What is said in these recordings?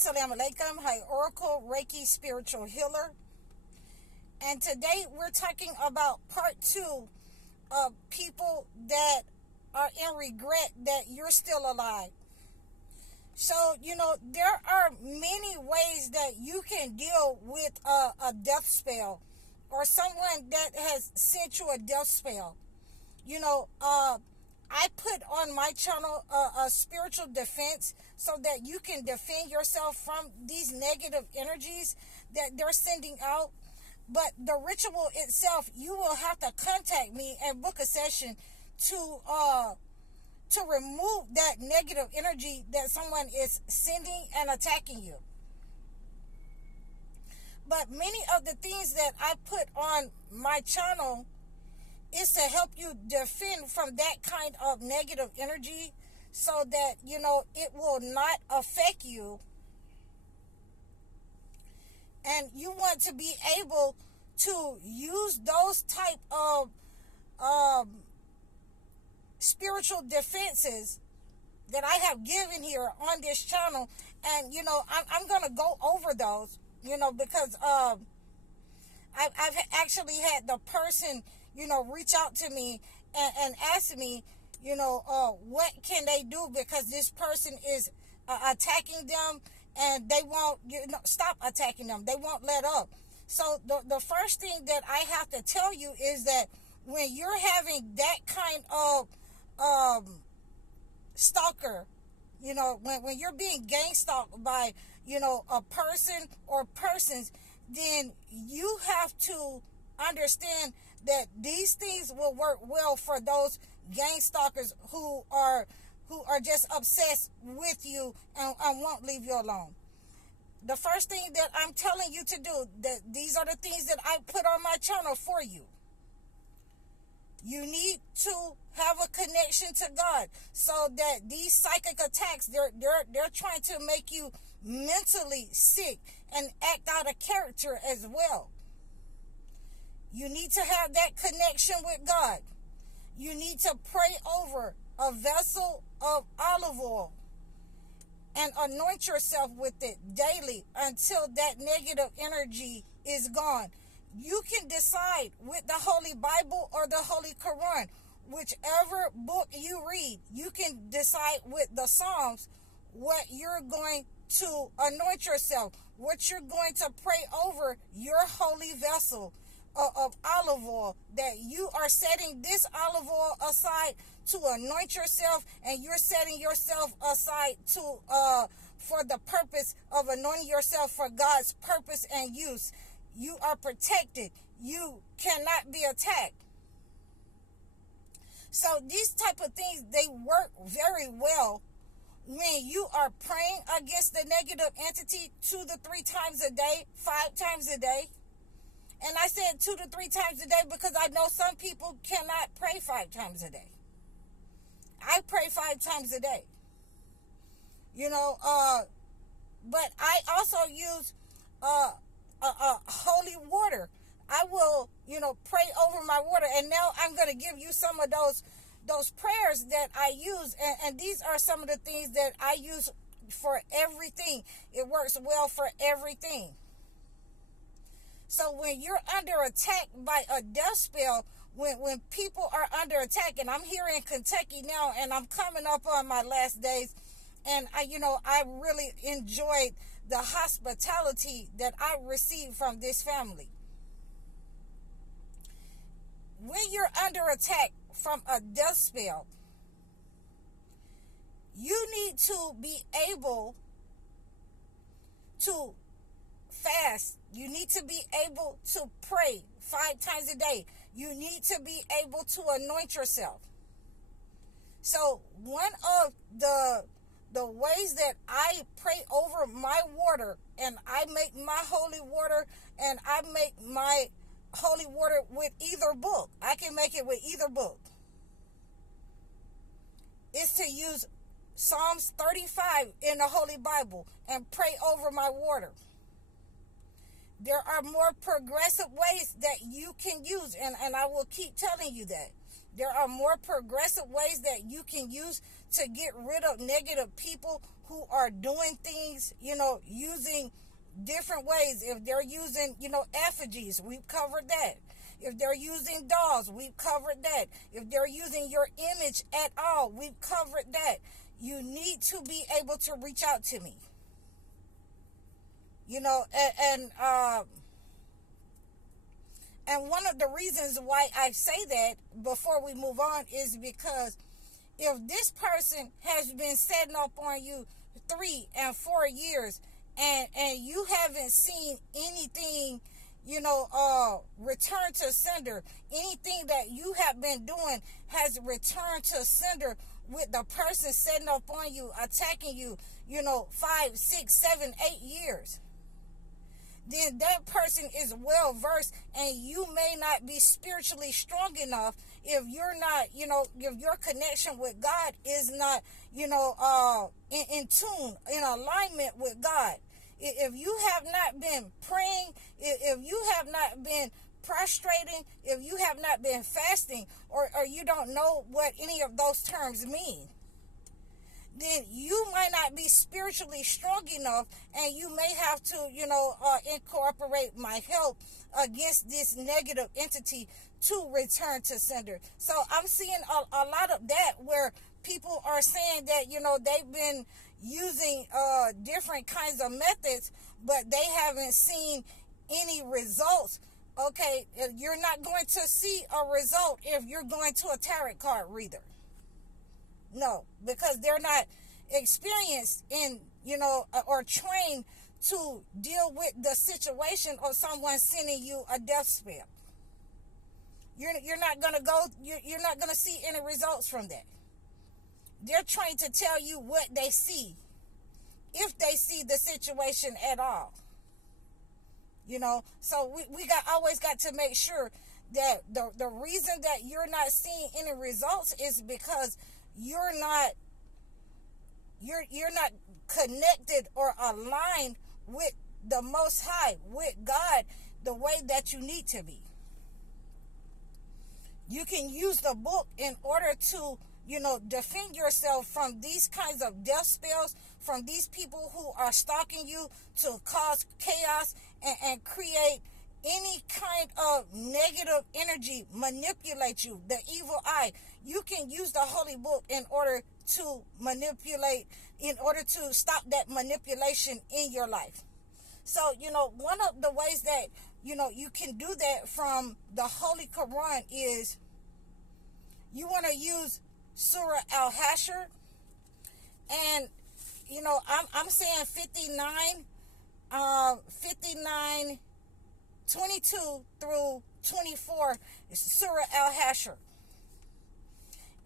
Assalamu alaikum. Hi, Oracle Reiki Spiritual Healer. And today we're talking about part 2 of people that are in regret that you're still alive. So, there are many ways that you can deal with a death spell or someone that has sent you a death spell. I put on my channel a spiritual defense so that you can defend yourself from these negative energies that they're sending out. But the ritual itself, you will have to contact me and book a session to remove that negative energy that someone is sending and attacking you. But many of the things that I put on my channel is to help you defend from that kind of negative energy so that, it will not affect you. And you want to be able to use those type of spiritual defenses that I have given here on this channel. And, I'm going to go over those, because I've actually had the person reach out to me and ask me, what can they do because this person is attacking them and they won't stop attacking them. They won't let up. So the first thing that I have to tell you is that when you're having that kind of stalker, when you're being gang stalked by, a person or persons, then you have to understand that these things will work well for those gang stalkers who are just obsessed with you and won't leave you alone. The first thing that I'm telling you to do, that these are the things that I put on my channel for you. You need to have a connection to God so that these psychic attacks, they're trying to make you mentally sick and act out of character as well. You need to have that connection with God. You need to pray over a vessel of olive oil and anoint yourself with it daily until that negative energy is gone. You can decide with the Holy Bible or the Holy Quran, whichever book you read. You can decide with the Psalms what you're going to anoint yourself, what you're going to pray over your holy vessel of olive oil, that you are setting this olive oil aside to anoint yourself, and you're setting yourself aside to for the purpose of anointing yourself for God's purpose and use. You are protected. You cannot be attacked. So these type of things, they work very well when you are praying against the negative entity 2 to 3 times a day, 5 times a day. And I said 2 to 3 times a day because I know some people cannot pray 5 times a day. I pray 5 times a day. But I also use holy water. I will, pray over my water. And now I'm going to give you some of those prayers that I use. And these are some of the things that I use for everything. It works well for everything. So when you're under attack by a death spell, when people are under attack, and I'm here in Kentucky now, and I'm coming up on my last days, and I really enjoyed the hospitality that I received from this family. When you're under attack from a death spell, you need to be able to fast. You need to be able to pray 5 times a day. You need to be able to anoint yourself. So one of the ways that I pray over my water, and I make my holy water, and I make my holy water with either book. I can make it with either book. Is to use Psalms 35 in the Holy Bible and pray over my water. There are more progressive ways that you can use, and I will keep telling you that. There are more progressive ways that you can use to get rid of negative people who are doing things, using different ways. If they're using, effigies, we've covered that. If they're using dolls, we've covered that. If they're using your image at all, we've covered that. You need to be able to reach out to me. And one of the reasons why I say that before we move on is because if this person has been setting up on you 3 and 4 years and you haven't seen anything, return to sender, anything that you have been doing has returned to sender with the person setting up on you, attacking you, 5, 6, 7, 8 years, then that person is well versed, and you may not be spiritually strong enough if you're not, if your connection with God is not, in tune, in alignment with God. If you have not been praying, if you have not been prostrating, if you have not been fasting, or you don't know what any of those terms mean, then you might not be spiritually strong enough, and you may have to, incorporate my help against this negative entity to return to sender. So I'm seeing a lot of that where people are saying that, they've been using different kinds of methods, but they haven't seen any results. Okay, you're not going to see a result if you're going to a tarot card reader. No, because they're not experienced in, or trained to deal with the situation of someone sending you a death spell. You're not going to go, you're not going to see any results from that. They're trying to tell you what they see, if they see the situation at all. So we always got to make sure that the reason that you're not seeing any results is because you're not connected or aligned with the Most High, with God, the way that you need to be. You can use the book in order to, defend yourself from these kinds of death spells, from these people who are stalking you to cause chaos and create any kind of negative energy, manipulate you, the evil eye. You can use the Holy Book in order to manipulate, in order to stop that manipulation in your life. So, one of the ways that, you can do that from the Holy Quran is you want to use Surah Al-Hashr. And, I'm saying 59, 22 through 24 is Surah Al-Hashr.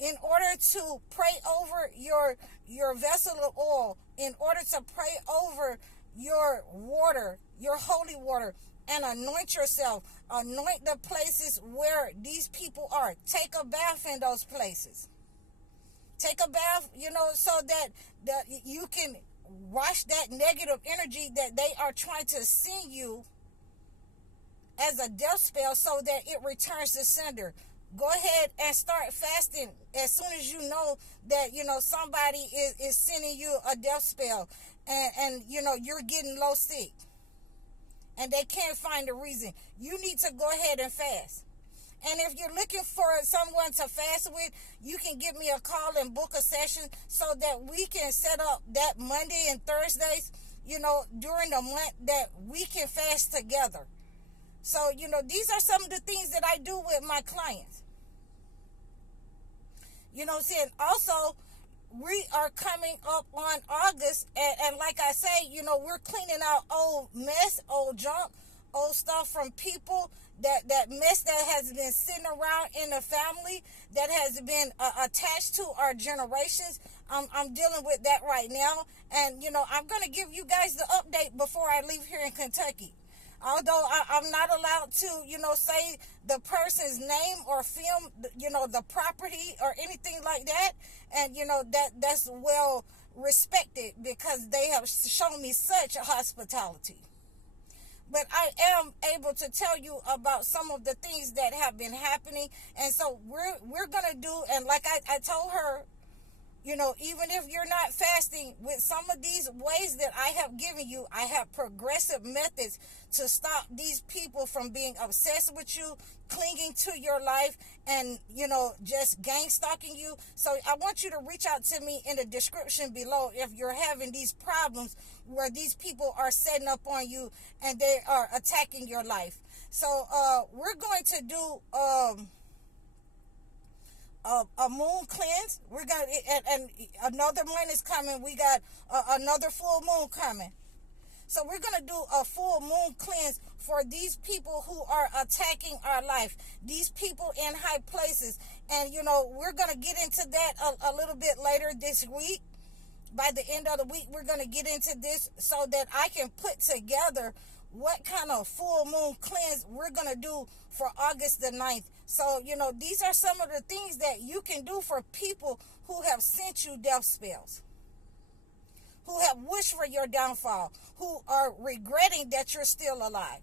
In order to pray over your vessel of oil, in order to pray over your water, your holy water, and anoint yourself, anoint the places where these people are. Take a bath in those places. Take a bath, so that you can wash that negative energy that they are trying to send you as a death spell, so that it returns to sender. Go ahead and start fasting as soon as you know that, somebody is sending you a death spell, and you're getting low sick and they can't find a reason. You need to go ahead and fast. And if you're looking for someone to fast with, you can give me a call and book a session so that we can set up that Monday and Thursdays, during the month, that we can fast together. So, these are some of the things that I do with my clients. Also, we are coming up on August, and like I say, we're cleaning out old mess, old junk, old stuff from people, that mess that has been sitting around in the family, that has been attached to our generations. I'm dealing with that right now, and I'm going to give you guys the update before I leave here in Kentucky. Although I'm not allowed to, say the person's name or film, the property or anything like that. And, that's well respected because they have shown me such a hospitality. But I am able to tell you about some of the things that have been happening. And so we're going to do, and like I told her You know, even if you're not fasting, with some of these ways that I have given you, I have progressive methods to stop these people from being obsessed with you, clinging to your life, and, you know, just gang stalking you. So I want you to reach out to me in the description below if you're having these problems where these people are setting up on you and they are attacking your life. So we're going to do a moon cleanse. We're gonna, and another one is coming. We got another full moon coming. So we're gonna do a full moon cleanse for these people who are attacking our life, these people in high places. And you know, we're gonna get into that a little bit later this week. By the end of the week, we're gonna get into this so that I can put together what kind of full moon cleanse we're gonna do for August the 9th. So, you know, these are some of the things that you can do for people who have sent you death spells, who have wished for your downfall, who are regretting that you're still alive.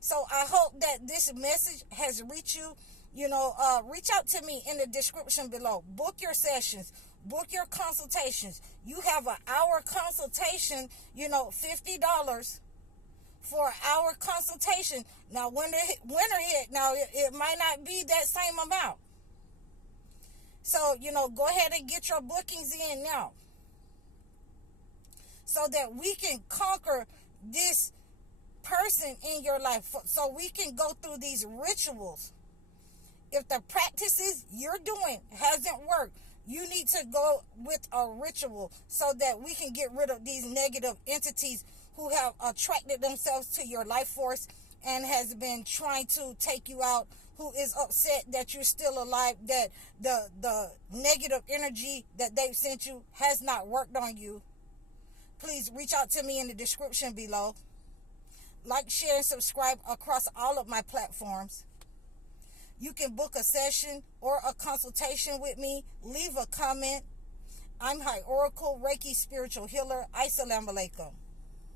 So I hope that this message has reached you. You know, reach out to me in the description below. Book your sessions. Book your consultations. You have an hour consultation, you know, $50 for an hour consultation. Now, when the winter hit, now it might not be that same amount. So, you know, go ahead and get your bookings in now, so that we can conquer this person in your life, so we can go through these rituals. If the practices you're doing hasn't worked, you need to go with a ritual so that we can get rid of these negative entities who have attracted themselves to your life force and has been trying to take you out, who is upset that you're still alive, that the negative energy that they've sent you has not worked on you. Please reach out to me in the description below. Like, share, and subscribe across all of my platforms. You can book a session or a consultation with me. Leave a comment. I'm High Oracle, Reiki Spiritual Healer. Assalamu alaikum.